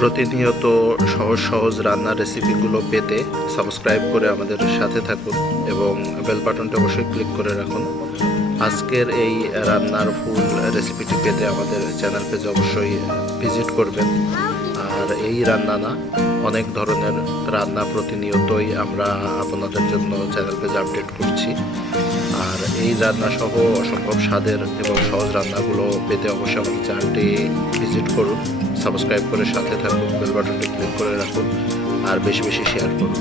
প্রতিনিয়ত সহজ সহজ রান্নার রেসিপিগুলো পেতে সাবস্ক্রাইব করে আমাদের সাথে থাকুন এবং বেল বাটনটা অবশ্যই ক্লিক করে রাখুন। আজকের এই রান্নার ফুল রেসিপিটি পেতে আমাদের চ্যানেল পেজে অবশ্যই ভিজিট করবেন। আর এই রান্না না, অনেক ধরনের রান্না প্রতিনিয়তই আমরা আপনাদের জন্য চ্যানেল পেজে আপডেট করছি। আর এই রান্না সহ অসম্ভব স্বাদের এবং সহজ রান্নাগুলো পেতে অবশ্যই আমাদের চ্যানেলটি ভিজিট করুন, সাবস্ক্রাইব করে সাথে থাকুন, বেল বাটনটি ক্লিক করে রাখুন আর বেশি বেশি শেয়ার করুন।